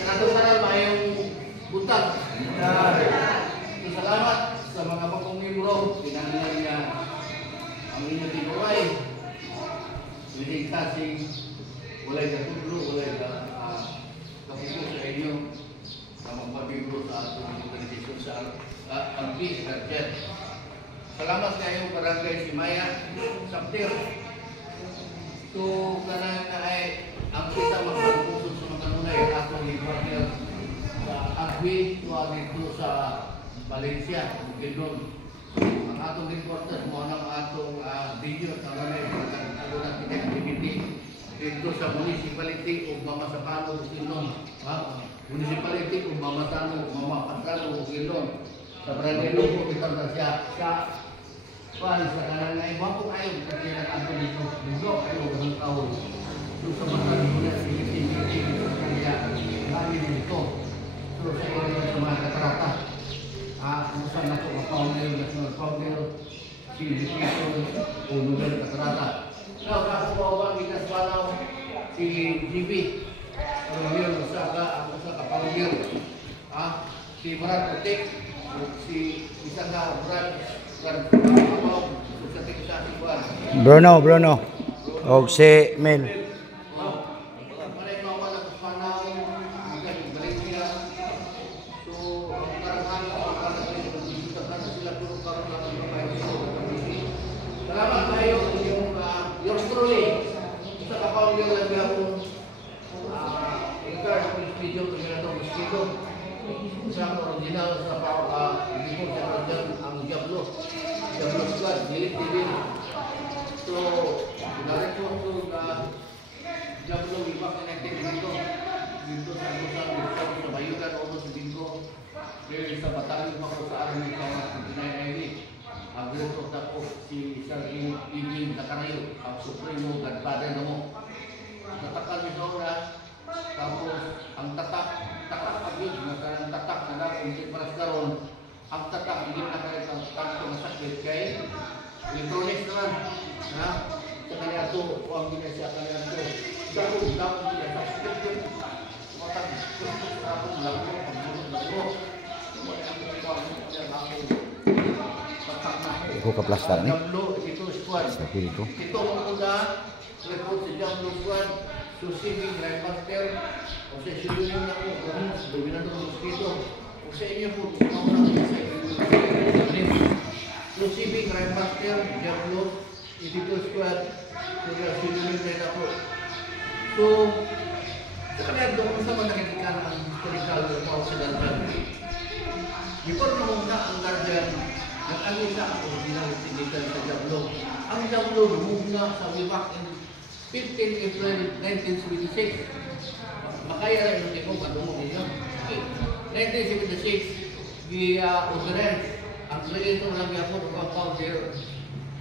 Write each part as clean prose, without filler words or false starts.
Kanatong mayong buntag. Salamat sa mga pagkongmembro. Pinangalan niya ang inyong tiburay. Hindi kasing walay katudlo, walay kapuso sa inyo na magpabibro sa atong organisasyon sa Albi, Garjet. Salamat kayo barangay si Maya, Saptir. So, kanang ay ang kita magpapusod sa mga kanunay atong partner sa Albi, tuwa dito sa Valencia, Bukidnon. Ang atong reporters mo ng atong video sa kanunay na activity dito sa municipality o Mamasakano, Bukidnon. Municipality o Mamasakano, Bukidnon. Sa barangay Lugo, itang siya sa kanan ay wapo kayo kasi nag-ato dito. Dito kayo ng taon. Doon sa mga nila, sige, kaya kami dito. So sa inyo sa mga katarata. Kumusta na ito, national founder, si Dipito, o Nobel Katarata. Now, kakubawa, Minas Walaw, si GB. Pangil, ang usa kapangil. Si Brad Putik, si isang na Brad Bruno og si Mel. Salamat kayo yung yours truly sa kapangil na gawin video mosquito sa original sa hindi ko ang Diablo Squad TV. So direct ko Diablo iba connected dito sa sa Bayugan o sa Bingo sa Batalyon ko sa army sa Pinay ang grupo tapos si Sir Ibin Nakarayo ang Supremo Godfather na mo natakal ni Dora. Tapos ang tatak abis magkarang tatak na kung di paras karon ang tatak hindi na kahit ang tanto masakit kay electronics naman na sa kanya ito o ang ginasya kanya ito dapat nila sa sakit matag tapos lago Iko ka plastar ni. Ito squad. Ito mga kuda report si Diablo Squad. Susibing Grandmaster o sa Sulunin na po Dominador Mosquito o sa inyo po Susibing Grandmaster Diablo Editor Squad sa Sulunin na po. So sa kanya doon sa mga nakikikan ang historical occidental before na muna ang guardian nag-alisa ang original tindigan sa Diablo. Ang Diablo lumugna sa Wiwak 15 April 1976. Makaya rin yung tipong kadungo ninyo. 1976, gi-orderance. Ang creator lang niya po, founder,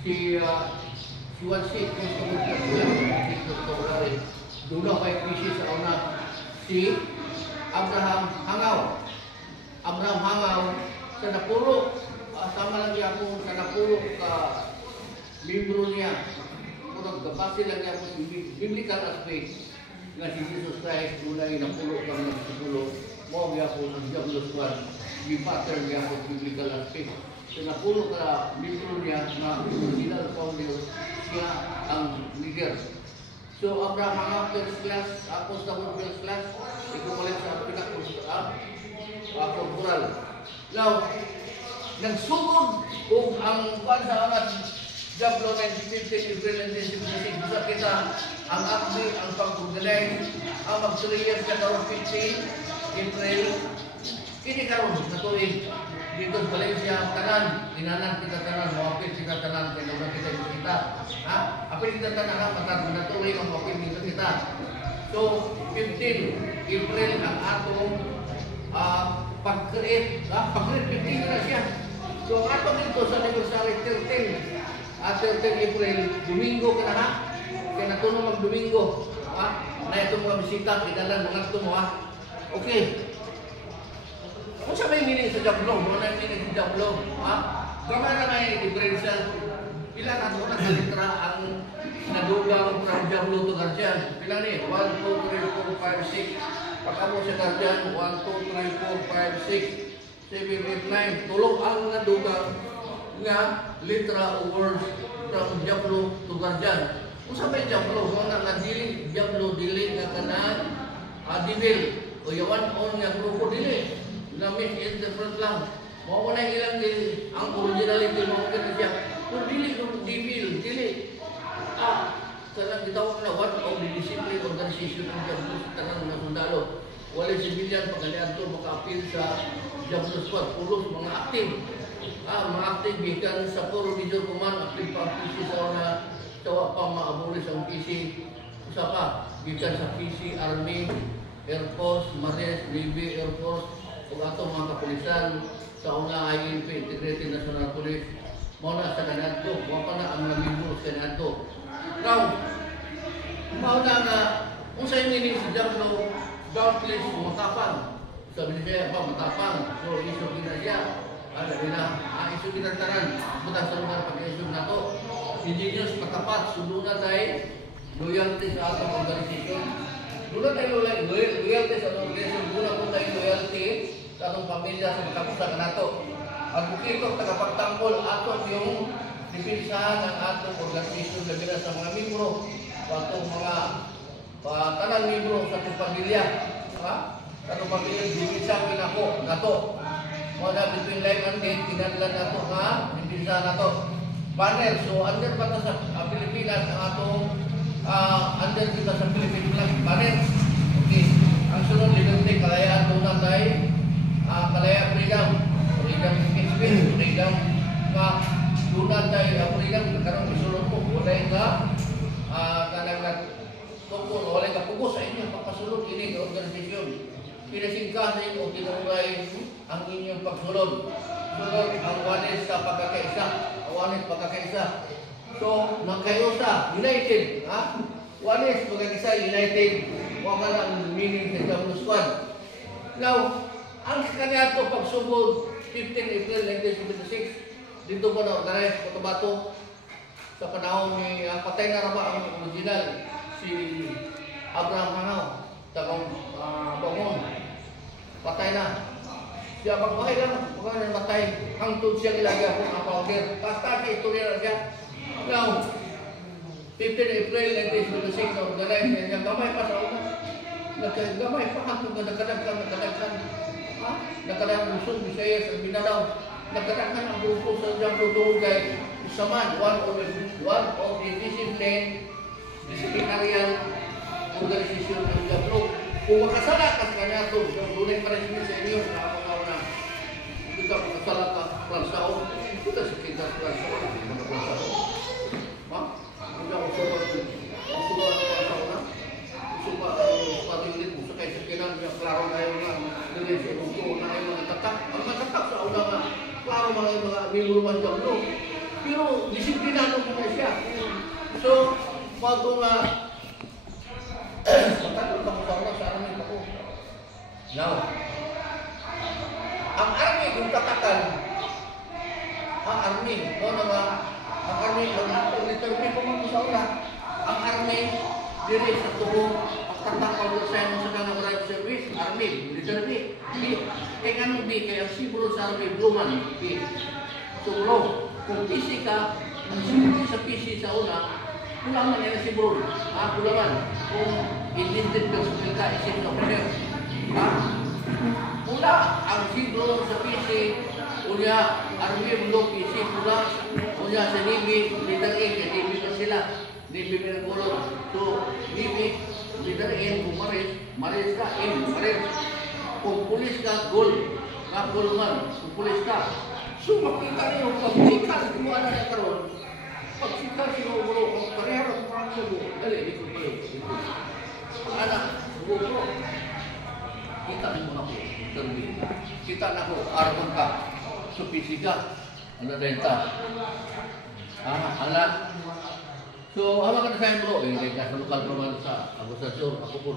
si Wansik, Dula kay Pisi sa una, si Abraham Hangaw. Abraham Hangaw, sa napuro, sama lang niya po, sa napuro ka membro niya. Kapasi lang niya po biblical aspect na si Jesus Christ unay na pulo kang nagsipulo mo niya po ng Diablo Squad yung pattern niya po biblical aspect so napulo ka membro niya na original founder siya ang leader. So Abraham mga first class ako sa first class ikumalit sa pinaka-corporal now nagsugod kung ang bansa angat Diablo 1915 April 1976 bisa kita ang ACMI ang pag-organize ang mag-3 years na karoon 15 April ini karoon na tuwing dito sa Valencia tanan inanan kita tanan mawapit kita tanan kaya naman kita kita apil kita tanan matag na tuwing ang mawapit kita so 15 April ang atong pag-create 15 na siya so atong dito sa anniversary 13 After 10 April, Domingo ka na kaya natuno mag-Domingo. Na itong mga bisita, kinalan mga ito mo Okay. Kung siya may meaning sa Diablo, wala yung meaning sa Diablo. Gama na may differential. Pila na ito na sa litra ang nadugang from Diablo to Garcian. Pila ni? 1, 2, 3, 4, 5, 6. Pagka mo sa guardian, 1, 2, 3, 4, 5, 6, 7, 8, 9, tulog ang nadugang nga litra o words from Diablo to guardian. Kung sabay Diablo, kung nga dili, Diablo, dili nga kanan, Devil, o yawan o nga grupo dili. Na misinterpret lang. Mao na ilang dili, ang originality mo ka siya. Kung dili, Devil, dili. Tanang gitawag na one of the discipline organization ng Diablo sa tanang mga sundalo. Wala civilian pagkalian to maka-appeal sa Diablo Squad. Pulos mga active. Mga active gikan sa Puro Major Command, active pa PC sa una. Tawa pa maabulis ang PC. Usa pa, gikan sa PC, Army, Air Force, Marines, Navy, Air Force, ug ato mga kapulisan sa una INP, Integrated National Police. Mao na sa kanadto, wa pa na ang namimuro sa kanadto. Now, mao na nga unsay meaning si Diablo, doubtless matapang. Sabi niya pa matapang, so iso gina siya. Iso ginantaran, butang sa lugar pag-iso na to. Indigenous matapat, suduna tayo, loyalty sa atong organisasyon. Dula tayo loyalty sa atong organisasyon, dula po tayo loyalty sa atong pamilya sa kapusa ka nato. Ang bukito, tagapagtanggol ato yung dipinsahan ng atong organisasyon labi na sa mga membro, atong mga tanang membro sa atong pamilya. Sa atong pamilya, dipinsahan pinako nato. Muna between life and death, kinadlan nato nga, dipinsahan nato. Banner, so under pa sa Pilipinas ang atong under kita sa Pilipinas banner. Okay. Ang sunod liberty, kalayaan doon tayo, kalayaan freedom, freedom speech, freedom nga doon tayo, freedom karong isulod mo, wala ka kanang tungkol, wala ka pugos sa inyo pagpasulod ini ng organisasyon. Pinasingkasin o tinuray ang inyong pagsulod. Sulod ang wanis sa pagkakaisa. Wanis pagkakaisa. So, nagkayusa, united. Wanis pagkakaisa, united. Wala ang meaning sa Diablo Squad. Now, ang kanya ito pagsugod 15 April 1976, dito pa na-organize Cotabato sa panahon ni patay na raba ang original si Abraham Hanaw, takong Bangon. Patay na. Siya magbahay lang, matay. Hangtod siya ilagay ako ng powder. Basta siya, ito rin siya. Now, 15 April 1976, na-organize niya. Gamay pa sa una. Gamay pa, hangtod na nagkadagkan. Nagkadagkan Luzon, Visayas, at Mindanao. Nagkadagkan ang grupo sa Diablo Dugay. Isaman, one of the disciplinarian organization ng Diablo. Kung makasala ka sa kanya ito, dunay pa rin sa inyo sa mga hindi ka makasala ka Fransao, hindi ka sa kita Fransao, hindi ka Fransao. Hindi ka usulat ang Fransao na. Usulat ang patilit mo sa kayo sa kinan, klaro tayo nga, nilay sa ibang ko na ay mga tatak. Ang mga tatak sa una nga, klaro mga minuruman Diablo. Pero disiplinado ka siya. So, bago nga, patagod ako sa oras sa army ako. Now, ang army kung tatakan, ang army, ang army, ang literally po mga sa oras, ang army, diri sa tubo, pagtatakaw sa sayo sa kanang right service, army, literally, kaya nga di, kaya ang simbolo sa army, bluman, tulo, kung PC ka, ang simbolo sa PC sa una, kulangan yan si bro. Kulangan. Kung intended ka sa pilka, isip na prayer. Pula ang simbolo sa PC, unya, army, bulok, PC, pula, unya sa Navy, leader A, kasi Navy pa sila. Navy pinagulog. So, Navy, leader A, kung Maris ka, Maris. Kung pulis ka, gold. Gold man, kung pulis ka. So, makita niyo, pag-ikas, kung ano na karoon, pag-ikas yung bro, parehara kung parang sabi, dali, ito. Anak, bro, kita niyo na po, kita na po, arawan ka, so pisika, ano renta. Anak, so, hawa ka na sa'yo bro, hindi ka sa lokal naman sa Agusasyon, ako po,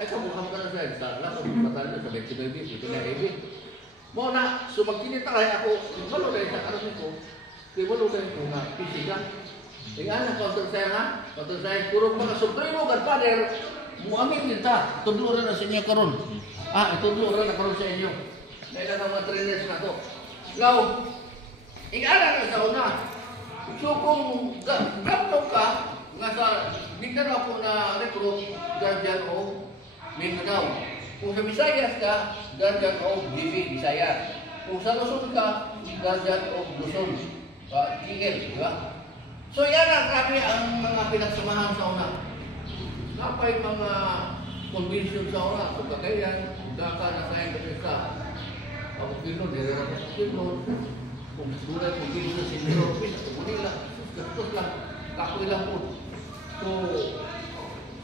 ay kamukhang ka na sa'yo, sa lakot, matalo sa 29 bis, ito na 8. Mo na, so magkinita kaya ako, walo dahil sa karoon ko, walo dahil ko na pisika. Tingnan na, counter science ha? Counter science, puro mga supremo, godfather, muaming kita, tudlo na sa inyo karon. Tudlo na karon sa inyo. Dahil ang mga trainers na to. Now, ingara na sa una. So kung gapto ka, nga sa Mindanao ko na recruit, guardian o Mindanao. Kung sa Visayas ka, guardian o GB, Visayas. Kung sa Luzon ka, guardian o Luzon. GL, di ba? So yan ang grabe ang mga pinagsamahan sa una. Napay mga convention sa una. Kung kagayan, daka na sayang kasi sa Pagkino, direra sa Pagkino. Kung sulat, kung gino sa Sinero, Manila, gastos lang, kakoy lang po. So,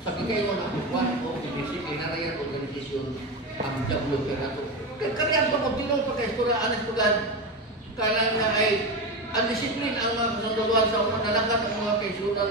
sabi kayo na, one of the disciplinary organization ang WP na ito. Kaya ito, kung tinong pagka-istorya, anas pagkan, kailangan na ay ang disiplin ang mga kasundaluan sa unang nalakan ng mga kaisunan.